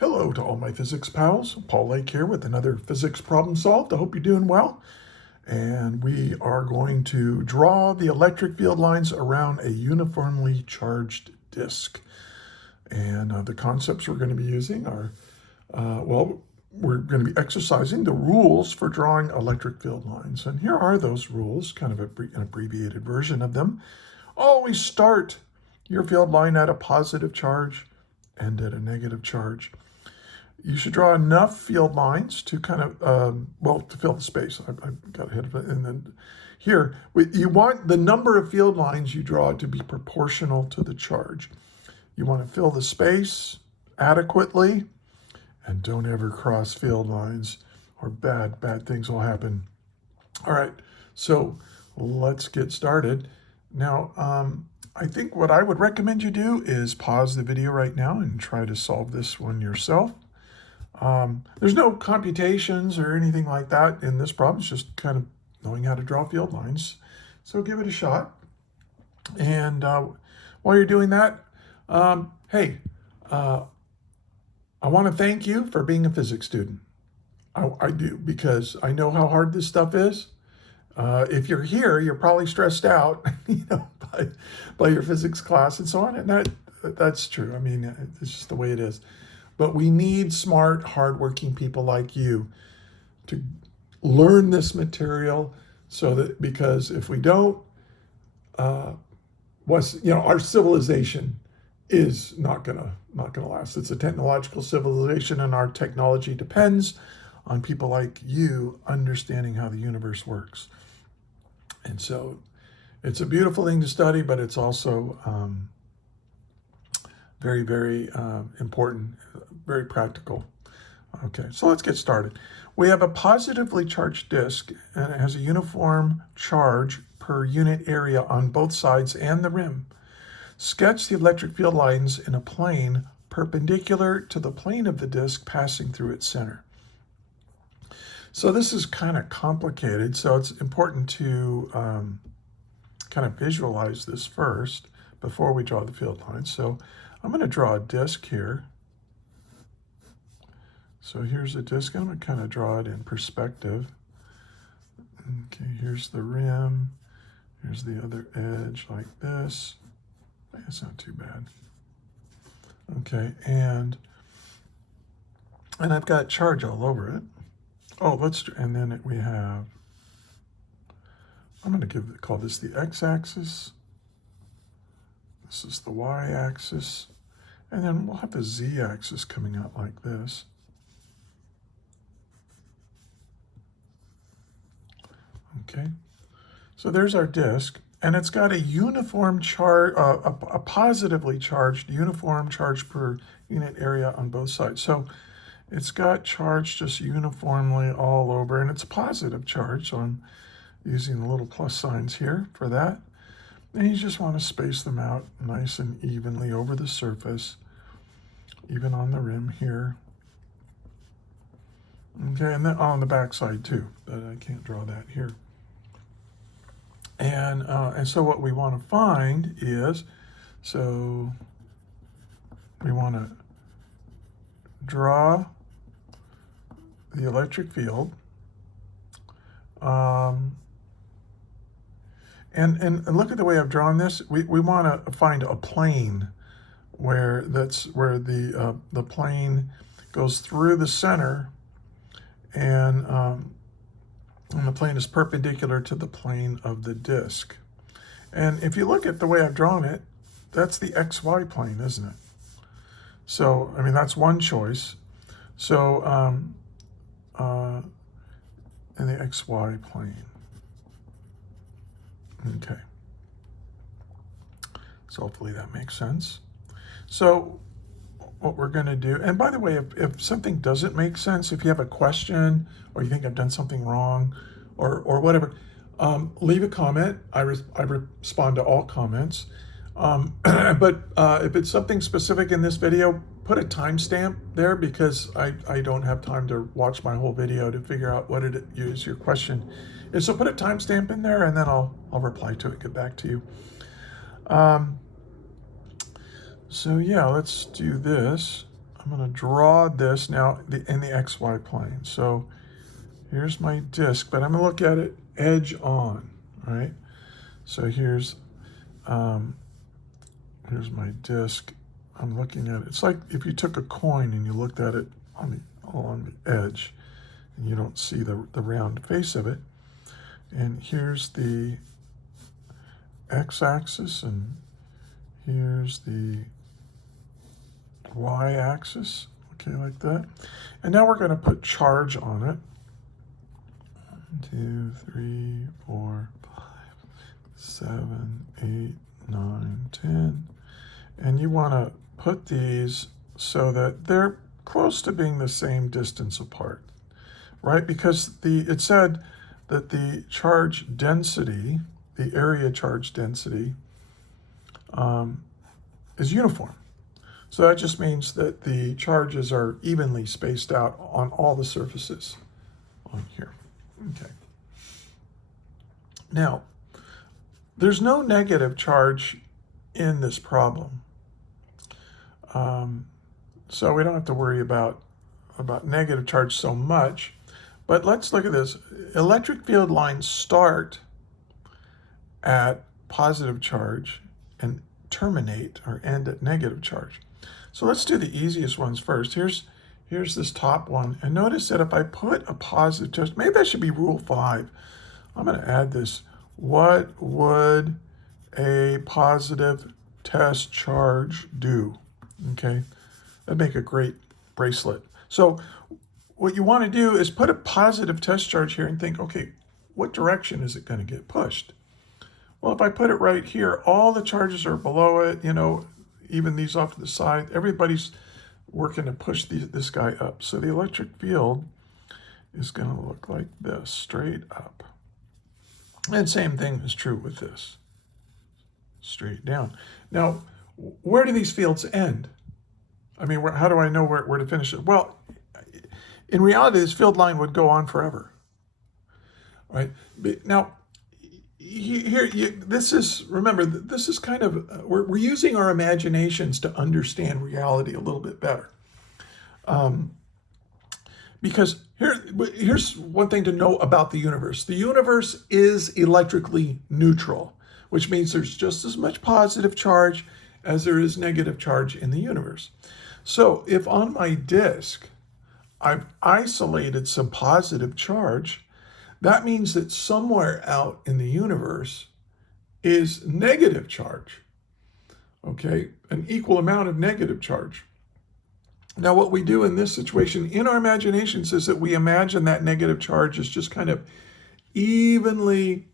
Hello to all my physics pals. Paul Lake here with another physics problem solved. I hope you're doing well. And we are going to draw the electric field lines around a uniformly charged disk. And the concepts we're going to be using are, we're going to be exercising the rules for drawing electric field lines. And here are those rules, kind of an abbreviated version of them. Always start your field line at a positive charge and at a negative charge. You should draw enough field lines to kind of, to fill the space. I got ahead of it. And then here, you want the number of field lines you draw to be proportional to the charge. You want to fill the space adequately, and don't ever cross field lines or bad things will happen. All right, so let's get started. Now, I think what I would recommend you do is pause the video right now and try to solve this one yourself. There's no computations or anything like that in this problem. It's just kind of knowing how to draw field lines. So give it a shot. And while you're doing that, I want to thank you for being a physics student. I do, because I know how hard this stuff is. If you're here, you're probably stressed out, by your physics class and so on. And that's true. I mean, it's just the way it is. But we need smart, hardworking people like you to learn this material, so that, because if we don't, our civilization is not gonna last. It's a technological civilization, and our technology depends on people like you understanding how the universe works. And so, it's a beautiful thing to study, but it's also very, very important, very practical. Okay, so let's get started. We have a positively charged disk, and it has a uniform charge per unit area on both sides and the rim. Sketch the electric field lines in a plane perpendicular to the plane of the disk passing through its center. So this is kind of complicated, so it's important to kind of visualize this first before we draw the field lines. So I'm going to draw a disk here. So here's a disk. I'm going to kind of draw it in perspective. Okay, here's the rim. Here's the other edge like this. That's not too bad. Okay, and I've got charge all over it. And then we have, I'm going to call this the x-axis. This is the y-axis. And then we'll have the z-axis coming out like this. Okay, so there's our disk, and it's got a uniform charge, a positively charged uniform charge per unit area on both sides. So it's got charge just uniformly all over, and it's a positive charge, so I'm using the little plus signs here for that. And you just want to space them out nice and evenly over the surface, even on the rim here. Okay, and then on the back side too, but I can't draw that here. And so what we want to find is, so we want to draw the electric field. And look at the way I've drawn this. We want to find a plane where the plane goes through the center, and the plane is perpendicular to the plane of the disk. And if you look at the way I've drawn it, that's the XY plane, isn't it? So, I mean, that's one choice. So, in the XY plane. Okay. So hopefully that makes sense. So what we're going to do, and by the way, if something doesn't make sense, if you have a question or you think I've done something wrong or whatever, leave a comment. I respond to all comments. But if it's something specific in this video, put a timestamp there, because I don't have time to watch my whole video to figure out what it is your question is. So put a timestamp in there, and then I'll reply to it, get back to you. So yeah, let's do this. I'm going to draw this now in the XY plane. So here's my disk, but I'm going to look at it edge on, right? So here's my disk. I'm looking at it. It's like if you took a coin and you looked at it along the edge, and you don't see the round face of it. And here's the x-axis, and here's the y-axis, okay, like that. And now we're going to put charge on it. 1, 2, 3, 4, 5, 7, 8, 9, 10. And you want to put these so that they're close to being the same distance apart, right? Because it said that the charge density, the area charge density, is uniform. So that just means that the charges are evenly spaced out on all the surfaces on here. Okay. Now, there's no negative charge in this problem. So we don't have to worry about negative charge so much. But let's look at this. Electric field lines start at positive charge and terminate or end at negative charge. So let's do the easiest ones first. Here's this top one. And notice that if I put a positive charge, maybe that should be rule 5. I'm going to add this. What would a positive test charge do? Okay, that'd make a great bracelet. So what you want to do is put a positive test charge here and think, okay, what direction is it going to get pushed? Well, if I put it right here, all the charges are below it, even these off to the side. Everybody's working to push this guy up. So the electric field is going to look like this, straight up. And same thing is true with this, straight down. Now, where do these fields end? I mean, how do I know where to finish it? Well, in reality, this field line would go on forever, right? Now, this is kind of, we're using our imaginations to understand reality a little bit better. Because here's one thing to know about the universe. The universe is electrically neutral, which means there's just as much positive charge as there is negative charge in the universe. So if on my disk, I've isolated some positive charge, that means that somewhere out in the universe is negative charge, okay? An equal amount of negative charge. Now, what we do in this situation in our imaginations is that we imagine that negative charge is just kind of evenly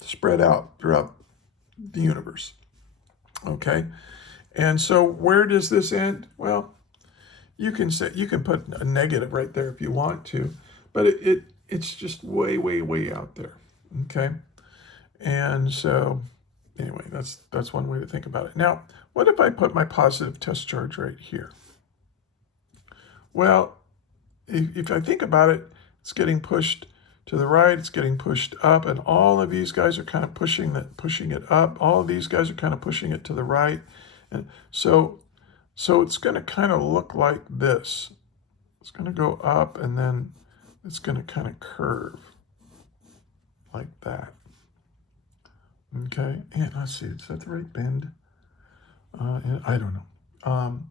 spread out throughout the universe, okay? And so where does this end? Well, you can put a negative right there if you want to, but it's just way, way, way out there, okay? And so anyway, that's one way to think about it. Now, what if I put my positive test charge right here? Well, if I think about it, it's getting pushed to the right, it's getting pushed up, and all of these guys are kind of pushing it up. All of these guys are kind of pushing it to the right. And so it's going to kind of look like this. It's going to go up, and then it's going to kind of curve like that. Okay, and let's see, is that the right bend? I don't know.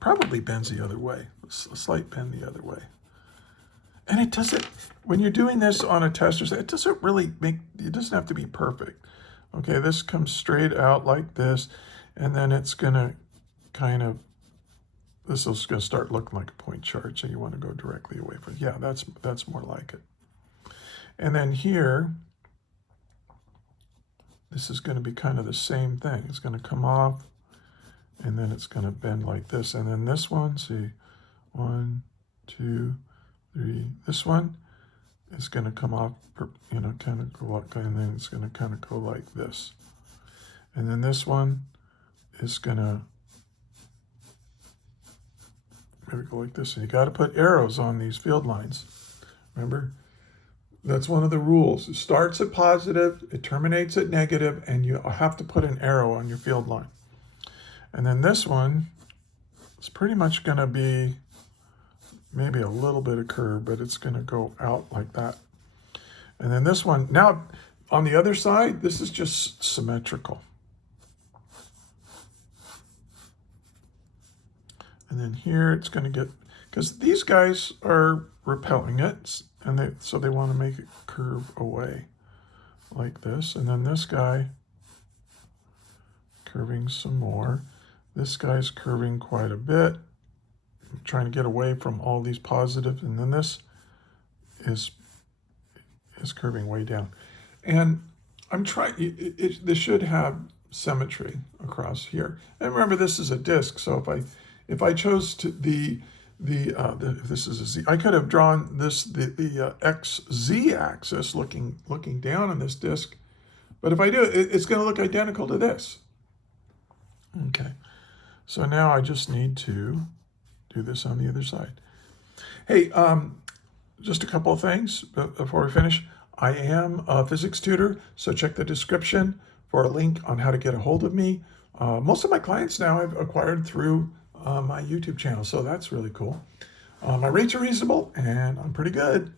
Probably bends the other way, a slight bend the other way. And it doesn't, when you're doing this on a tester, it doesn't really it doesn't have to be perfect. Okay, this comes straight out like this, and then it's gonna this is gonna start looking like a point charge, so you want to go directly away from it. Yeah, that's more like it. And then here, this is gonna be kind of the same thing. It's gonna come off, and then it's gonna bend like this. And then this one, see, 1, 2, 3. This one is gonna come off, kind of go like, and then it's gonna kind of go like this. And then this one is gonna maybe go like this. And you got to put arrows on these field lines. Remember, that's one of the rules. It starts at positive, it terminates at negative, and you have to put an arrow on your field line. And then this one is it's pretty much going to be maybe a little bit of curve, but it's going to go out like that. And then this one, now on the other side, this is just symmetrical. And then here it's going to get, because these guys are repelling it, and so they want to make it curve away like this. And then this guy curving some more. This guy's curving quite a bit. I'm trying to get away from all these positives, and then this is curving way down. And I'm trying, this should have symmetry across here. And remember, this is a disc, so if I chose to if this is a Z, I could have drawn this the XZ axis looking down on this disc, but if I do it, it's going to look identical to this. Okay, so now I just need to do this on the other side. Hey, just a couple of things before we finish. I am a physics tutor, so check the description for a link on how to get a hold of me. Most of my clients now I've acquired through my YouTube channel, so that's really cool. My rates are reasonable, and I'm pretty good.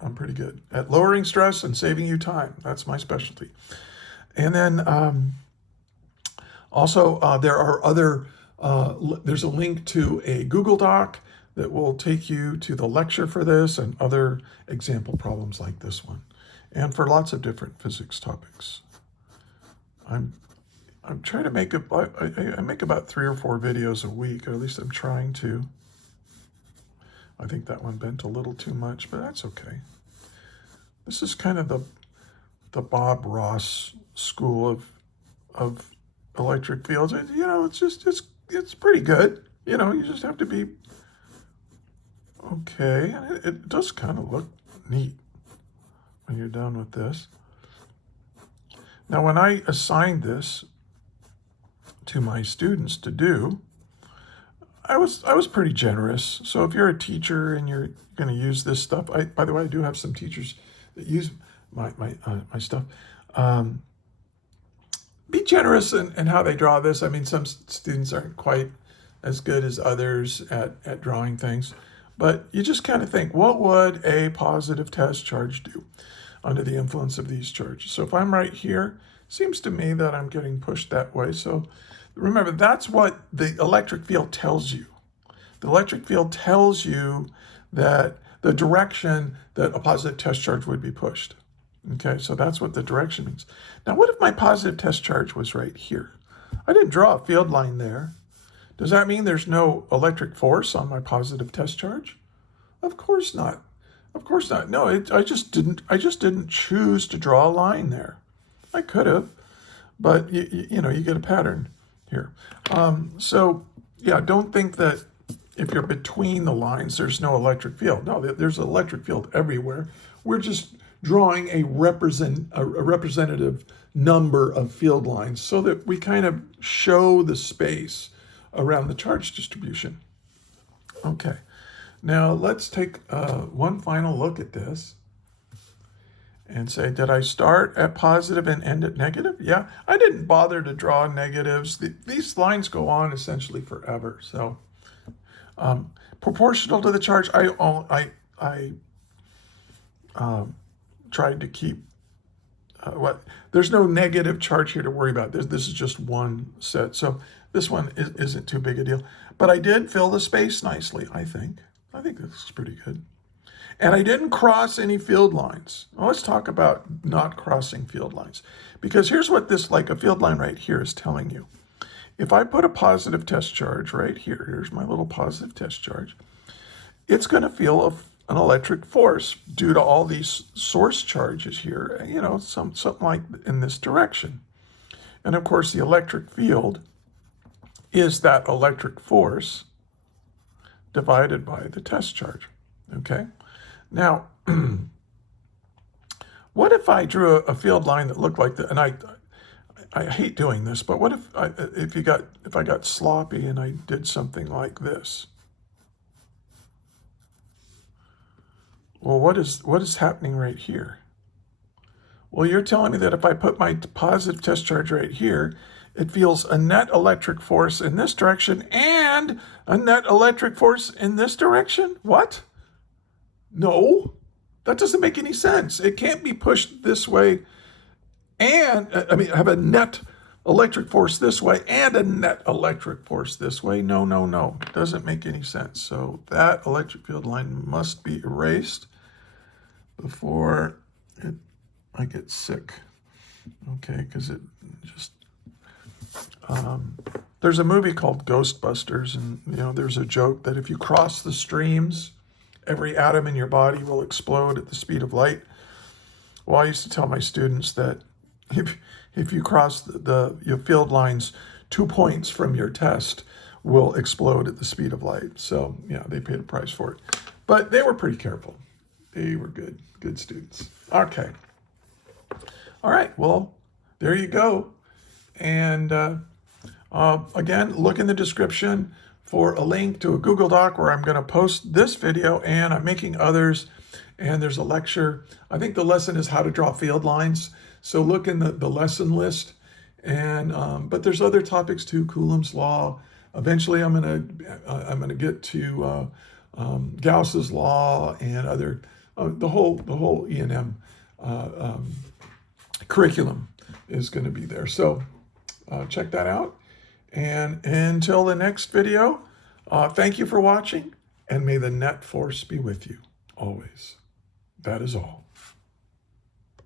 I'm pretty good at lowering stress and saving you time. That's my specialty. And then also there are other, there's a link to a Google Doc that will take you to the lecture for this and other example problems like this one, and for lots of different physics topics. I'm trying to make I make about 3 or 4 videos a week, or at least I'm trying to. I think that one bent a little too much, but that's okay. This is kind of the Bob Ross school of electric fields. You know, it's pretty good. You know, you just have to be okay. It does kind of look neat when you're done with this. Now, when I assigned this to my students to do, I was pretty generous. So if you're a teacher and you're going to use this stuff, by the way, I do have some teachers that use my stuff. Be generous in how they draw this. I mean, some students aren't quite as good as others at drawing things, but you just kind of think, what would a positive test charge do under the influence of these charges? So if I'm right here, seems to me that I'm getting pushed that way. So remember, that's what the electric field tells you. The electric field tells you that the direction that a positive test charge would be pushed. Okay, so that's what the direction means. Now, what if my positive test charge was right here? I didn't draw a field line there. Does that mean there's no electric force on my positive test charge? Of course not. Of course not. No, I just didn't choose to draw a line there. I could have, but you know, you get a pattern here. So yeah, don't think that if you're between the lines, there's no electric field. No, there's an electric field everywhere. We're just drawing a representative number of field lines so that we kind of show the space around the charge distribution. Okay, now let's take one final look at this and say, did I start at positive and end at negative? Yeah, I didn't bother to draw negatives. These lines go on essentially forever. So proportional to the charge, I tried to keep there's no negative charge here to worry about. This is just one set. So this one isn't too big a deal. But I did fill the space nicely, I think. I think this is pretty good. And I didn't cross any field lines. Well, let's talk about not crossing field lines. Because here's what this, like a field line right here, is telling you. If I put a positive test charge right here, here's my little positive test charge, it's going to feel an electric force due to all these source charges here, you know, something like in this direction. And of course, the electric field is that electric force divided by the test charge, okay? Now, what if I drew a field line that looked like that? And I hate doing this, but what if I got sloppy and I did something like this? Well, what is happening right here? Well, you're telling me that if I put my positive test charge right here, it feels a net electric force in this direction and a net electric force in this direction? What? No, that doesn't make any sense. It can't be pushed this way and, have a net electric force this way and a net electric force this way. No, no, no. Doesn't make any sense. So that electric field line must be erased before I get sick. Okay, because it just... there's a movie called Ghostbusters, and there's a joke that if you cross the streams, every atom in your body will explode at the speed of light. Well, I used to tell my students that if you cross your field lines 2 points from your test will explode at the speed of light. So yeah, they paid a price for it, but they were pretty careful. They were good students. Okay. All right. Well, there you go. And again, look in the description for a link to a Google Doc where I'm going to post this video, and I'm making others. And there's a lecture. I think the lesson is how to draw field lines. So look in the lesson list. And but there's other topics too. Coulomb's law. Eventually, I'm gonna get to Gauss's law and other the whole E&M curriculum is going to be there. So check that out. And until the next video, thank you for watching, and may the net force be with you always. That is all.